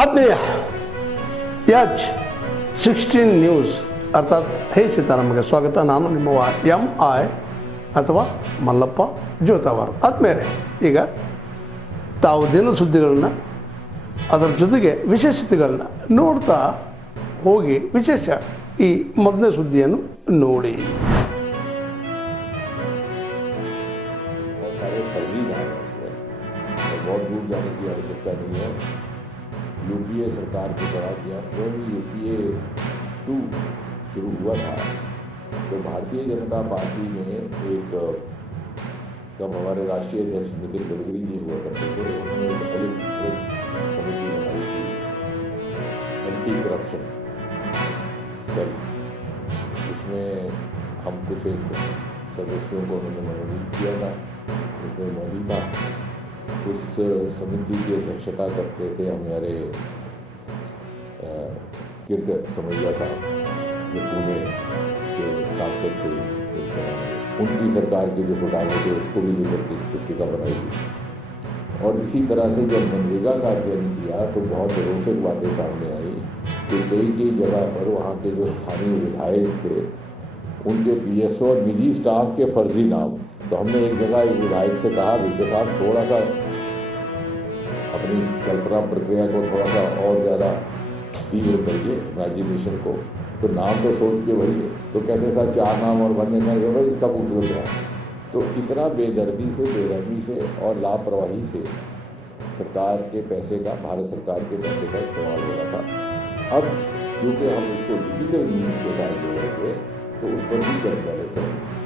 ಆತ್ಮೀಯ H16 news ಅರ್ಥಾತ್ ಹೇ ಸೀತಾರಾಮಗೆ ಸ್ವಾಗತ. ನಾನು ನಿಮ್ಮ MI ಅಥವಾ ಮಲ್ಲಪ್ಪ ಜೋತಾವಾರ್. ಆದ್ಮೇಲೆ ಈಗ ತಾವು ದಿನ ಸುದ್ದಿಗಳನ್ನ ಅದರ ಜೊತೆಗೆ ವಿಶೇಷತೆಗಳನ್ನ ನೋಡ್ತಾ ಹೋಗಿ ವಿಶೇಷ ಈ ಮೊದಲನೇ ಸುದ್ದಿಯನ್ನು ನೋಡಿ. बहुत दूर जाने की आवश्यकता नहीं है. यूपीए सरकार के दौरान जब यूपीए 2 शुरू हुआ था तो भारतीय जनता पार्टी में एक जब हमारे राष्ट्रीय अध्यक्ष नितिन गडकरी जी हुआ करते थे, उन्होंने एक अलग समिति बनाई थी, एंटी करप्शन सेल. उसमें हम कुछ एक सदस्यों को उन्होंने मनोनीत किया था. उसमें मैं भी था. उस समिति की अध्यक्षता करते थे हमारे कीर्ति समैया साहब, जो पुणे के सांसद थे. उनकी सरकार के जो घोटाले थे उसको भी लेकर के पुस्तिका बनाई थी. और इसी तरह से जब मनरेगा का अध्ययन किया तो बहुत रोचक बातें सामने आई कि कई जगह पर वहाँ के जो स्थानीय विधायक थे उनके PSO और निजी स्टाफ के फर्जी नाम. तो हमने एक जगह एक विधायक से कहा भी कि साहब थोड़ा सा अपनी कल्पना प्रक्रिया को थोड़ा सा और ज़्यादा तीव्र करिए, इमेजिनेशन को, तो नाम तो सोच के भरिए. तो कहते साहब 4 नाम और बनने का ये भाई इसका पूछ लो क्या. तो इतना बेदर्दी से, बेरहमी से और लापरवाही से सरकार के पैसे का, भारत सरकार के पैसे का इस्तेमाल हो रहा था. अब क्योंकि हम इसको डिजिटल मीन्स के साथ जोड़ेंगे तो उस पर भी चर्चा ले सकेंगे.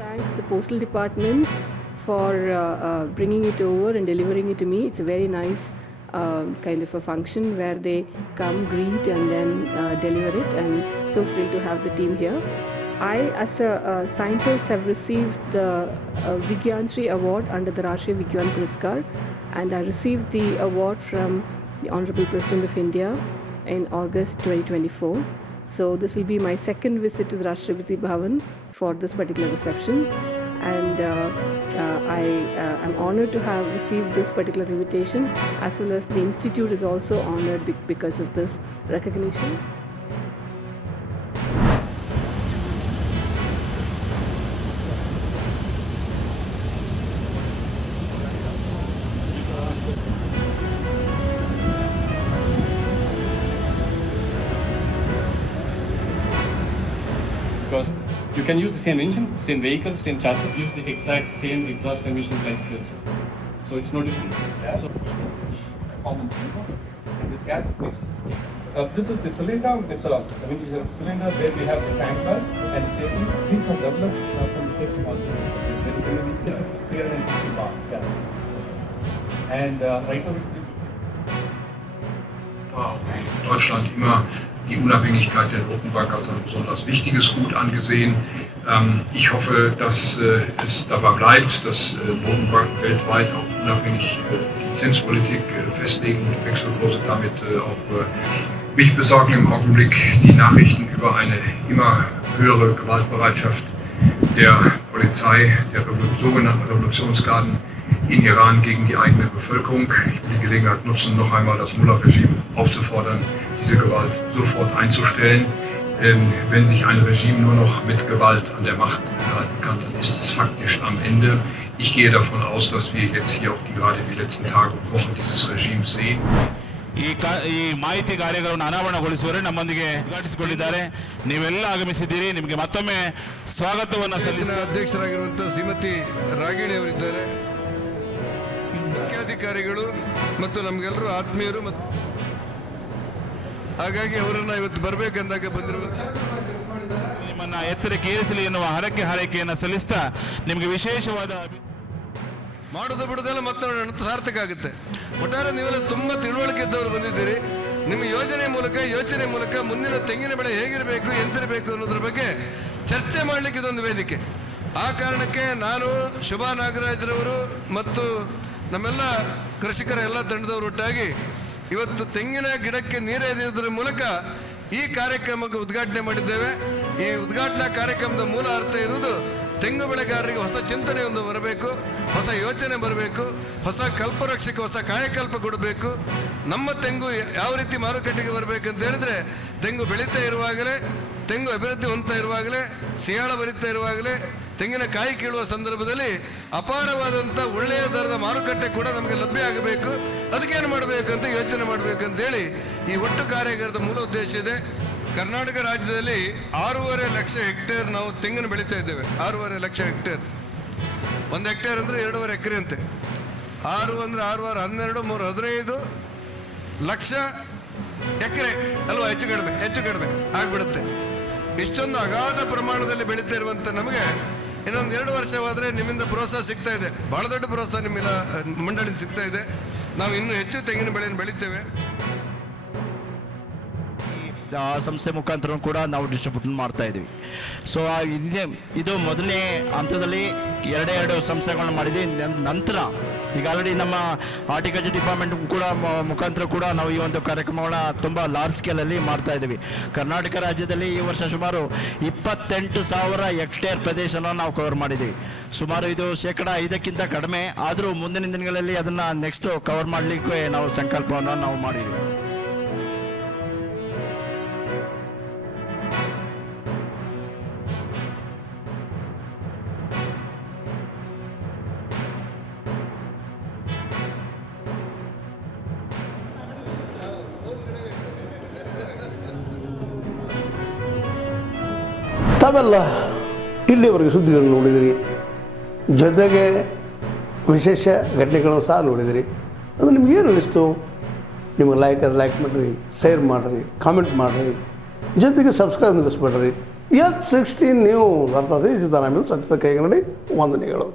Thank the Postal Department for bringing it over and delivering it to me. It's a very nice kind of a function where they come, greet and then deliver it, and so thrilled to have the team here. I, as a scientist, have received the Vigyan Shri Award under the Rashtriya Vigyan Puraskar, and I received the award from the Honorable President of India in August 2024. So this will be my second visit to the Rashtrapati Bhavan for this particular reception, and I am honored to have received this particular invitation, as well as the institute is also honored because of this recognition. Because you can use the same engine, same vehicle, same chassis, use the exact same exhaust emissions like fuel cell. So it's no different. So common and this gas mix. This is the cylinder. It's a cylinder where we have the tanker and the safety. These are developed from the safety also. There is going to be 350 bar gas. And right now it's in Deutschland immer die Unabhängigkeit der Notenbank als ein besonders wichtiges Gut angesehen. Ich hoffe, dass es dabei bleibt, dass Notenbanken weltweit auch unabhängig die Zinspolitik festlegen und die Wechselkurse damit auch mich besorgen im Augenblick die Nachrichten über eine immer höhere Gewaltbereitschaft der Polizei, der sogenannten Revolutionsgarden in Iran gegen die eigene Bevölkerung. Ich will die Gelegenheit nutzen, noch einmal das Mullah-Regime aufzufordern, diese Gewalt sofort einzustellen. Wenn sich ein Regime nur noch mit Gewalt an der Macht halten kann, dann ist es faktisch am Ende. Ich gehe davon aus, dass wir jetzt hier auch gerade die letzten Tage und Wochen dieses Regimes sehen. ಈ ಮಾಹಿತಿ ಕಾರ್ಯಗಳನ್ನು ಅನಾವರಣಗೊಳಿಸುವರೆ ನಮ್ಮೊಂದಿಗೆ ಉದ್ಘಾಟಿಸಿಕೊಂಡಿದ್ದಾರೆ. ನೀವೆಲ್ಲ ಆಗಮಿಸಿದ್ದೀರಿ. ನಿಮಗೆ ಮತ್ತೊಮ್ಮೆ ಸ್ವಾಗತವನ್ನು ಸಲ್ಲಿಸಿದ ಅಧ್ಯಕ್ಷರಾಗಿರುವಂತಹ ಶ್ರೀಮತಿ ರಾಗಿಣಿ ಅವರಿದ್ದಾರೆ. ಅಧಿಕಾರಿಗಳು ಮತ್ತು ನಮಗೆಲ್ಲರೂ ಆತ್ಮೀಯರು ಮತ್ತು ಹಾಗಾಗಿ ಅವರನ್ನು ಇವತ್ತು ಬರಬೇಕೆಂದಾಗ ಬಂದಿರುವ ನಿಮ್ಮನ್ನ ಎತ್ತರಕ್ಕೆ ಏರಿಸಲಿ ಎನ್ನುವ ಹರಕೆ ಹಾರೈಕೆಯನ್ನು ಸಲ್ಲಿಸ್ತಾ ನಿಮಗೆ ವಿಶೇಷವಾದ ಮಾಡೋದು ಬಿಡೋದೆಲ್ಲ ಮತ್ತೆ ಸಾರ್ಥಕ ಆಗುತ್ತೆ. ಒಟ್ಟಾರೆ ನೀವೆಲ್ಲ ತುಂಬ ತಿಳುವಳಿಕೆ ಇದ್ದವರು ಬಂದಿದ್ದೀರಿ. ನಿಮ್ಮ ಯೋಚನೆ ಮೂಲಕ ಮುಂದಿನ ತೆಂಗಿನ ಬೆಳೆ ಹೇಗಿರಬೇಕು ಎಂತಿರಬೇಕು ಅನ್ನೋದ್ರ ಬಗ್ಗೆ ಚರ್ಚೆ ಮಾಡಲಿಕ್ಕೆ ಇದೊಂದು ವೇದಿಕೆ. ಆ ಕಾರಣಕ್ಕೆ ನಾನು ಶೋಭಾ ನಾಗರಾಜ್ರವರು ಮತ್ತು ನಮ್ಮೆಲ್ಲ ಕೃಷಿಕರ ಎಲ್ಲ ತಂಡದವರು ಒಟ್ಟಾಗಿ ಇವತ್ತು ತೆಂಗಿನ ಗಿಡಕ್ಕೆ ನೀರೆರೆಯುವುದರ ಮೂಲಕ ಈ ಕಾರ್ಯಕ್ರಮಕ್ಕೆ ಉದ್ಘಾಟನೆ ಮಾಡಿದ್ದೇವೆ. ಈ ಉದ್ಘಾಟನಾ ಕಾರ್ಯಕ್ರಮದ ಮೂಲ ಅರ್ಥ ಇರುವುದು ತೆಂಗು ಬೆಳೆಗಾರರಿಗೆ ಹೊಸ ಚಿಂತನೆ ಒಂದು ಬರಬೇಕು, ಹೊಸ ಯೋಚನೆ ಬರಬೇಕು, ಹೊಸ ಕಲ್ಪವೃಕ್ಷಕ್ಕೆ ಹೊಸ ಕಾಯಕಲ್ಪ ಕೊಡಬೇಕು. ನಮ್ಮ ತೆಂಗು ಯಾವ ರೀತಿ ಮಾರುಕಟ್ಟೆಗೆ ಬರಬೇಕಂತ ಹೇಳಿದ್ರೆ ತೆಂಗು ಬೆಳೀತಾ ಇರುವಾಗಲೇ, ತೆಂಗು ಅಭಿವೃದ್ಧಿ ಹೊಂದ್ತಾ ಇರುವಾಗಲೇ, ಸಿಯಾಳ ಬರಿತಾ ಇರುವಾಗಲೇ, ತೆಂಗಿನ ಕಾಯಿ ಕೀಳುವ ಸಂದರ್ಭದಲ್ಲಿ ಅಪಾರವಾದಂಥ ಒಳ್ಳೆಯ ದರದ ಮಾರುಕಟ್ಟೆ ಕೂಡ ನಮಗೆ ಲಭ್ಯ ಆಗಬೇಕು. ಅದಕ್ಕೇನು ಮಾಡಬೇಕಂತ ಯೋಚನೆ ಮಾಡಬೇಕಂತೇಳಿ ಈ ಒಟ್ಟು ಕಾರ್ಯಾಗಾರದ ಮೂಲ ಉದ್ದೇಶ ಇದೆ. ಕರ್ನಾಟಕ ರಾಜ್ಯದಲ್ಲಿ 6.5 ಲಕ್ಷ ಹೆಕ್ಟೇರ್ ನಾವು ತೆಂಗನ್ನು ಬೆಳೀತಾ ಇದ್ದೇವೆ. 6.5 ಲಕ್ಷ ಹೆಕ್ಟೇರ್, 1 ಹೆಕ್ಟೇರ್ ಅಂದರೆ 2.5 ಎಕರೆ ಅಂತೆ. 6 ಅಂದರೆ 6 6 12 3 15 ಲಕ್ಷ ಎಕರೆ ಅಲ್ವಾ? ಹೆಚ್ಚು ಕಡಿಮೆ ಆಗಿಬಿಡುತ್ತೆ. ಇಷ್ಟೊಂದು ಅಗಾಧ ಪ್ರಮಾಣದಲ್ಲಿ ಬೆಳೀತಾ ಇರುವಂಥ ನಮಗೆ ಇನ್ನೊಂದು 2 ವರ್ಷವಾದರೆ ನಿಮ್ಮಿಂದ ಪ್ರೋತ್ಸಾಹ ಸಿಗ್ತಾ ಇದೆ, ಭಾಳ ದೊಡ್ಡ ಪ್ರೋತ್ಸಾಹ ನಿಮ್ಮೆಲ್ಲ ಮಂಡಳಿ ಸಿಗ್ತಾ ಇದೆ. ನಾವು ಇನ್ನೂ ಹೆಚ್ಚು ತೆಂಗಿನ ಬೆಳೆಯನ್ನು ಬೆಳೀತೇವೆ. ಆ ಸಂಸ್ಥೆ ಮುಖಾಂತರ ಕೂಡ ನಾವು ಡಿಸ್ಟ್ರಿಬ್ಯೂಟ್ ಮಾಡ್ತಾ ಇದ್ದೀವಿ. ಸೊ ಇದು ಮೊದಲನೇ ಹಂತದಲ್ಲಿ 2 ಸಂಸ್ಥೆಗಳನ್ನ ಮಾಡಿದ್ವಿ. ನಂತರ ಈಗ ಆಲ್ರೆಡಿ ನಮ್ಮ ಹಾರ್ಟಿಕಲ್ಚರ್ ಡಿಪಾರ್ಟ್ಮೆಂಟ್ ಕೂಡ ಮುಖಾಂತರ ಕೂಡ ನಾವು ಈ ಒಂದು ಕಾರ್ಯಕ್ರಮಗಳನ್ನ ತುಂಬ ಲಾರ್ಜ್ ಸ್ಕೇಲಲ್ಲಿ ಮಾಡ್ತಾ ಇದ್ದೀವಿ. ಕರ್ನಾಟಕ ರಾಜ್ಯದಲ್ಲಿ ಈ ವರ್ಷ ಸುಮಾರು 28,000 ಹೆಕ್ಟೇರ್ ಪ್ರದೇಶನ ನಾವು ಕವರ್ ಮಾಡಿದ್ದೀವಿ. ಸುಮಾರು ಇದು 5% ಕಡಿಮೆ, ಆದರೂ ಮುಂದಿನ ದಿನಗಳಲ್ಲಿ ಅದನ್ನು ನೆಕ್ಸ್ಟ್ ಕವರ್ ಮಾಡಲಿಕ್ಕೆ ನಾವು ಸಂಕಲ್ಪವನ್ನು ನಾವು ಮಾಡಿದ್ದೀವಿ. ತಾವೆಲ್ಲ ಇಲ್ಲಿವರೆಗೆ ಸುದ್ದಿಗಳನ್ನು ನೋಡಿದಿರಿ, ಜೊತೆಗೆ ವಿಶೇಷ ಘಟನೆಗಳನ್ನು ಸಹ ನೋಡಿದಿರಿ. ಅದು ನಿಮಗೇನು ಅನ್ನಿಸ್ತು? ನಿಮಗೆ ಲೈಕ್ ಮಾಡಿರಿ, ಶೇರ್ ಮಾಡಿರಿ, ಕಾಮೆಂಟ್ ಮಾಡಿರಿ, ಜೊತೆಗೆ ಸಬ್ಸ್ಕ್ರೈಬ್ ನಿಲ್ಲಿಸ್ಬೇಡ್ರಿ. H16 ನ್ಯೂಸ್ ಅರ್ಥಾತ್ ಸಿದ್ದರಾಮಯ್ಯ ಸತ್ಯದ ಕೈಗನ್ನಡಿ ವಂದನೆಗಳು.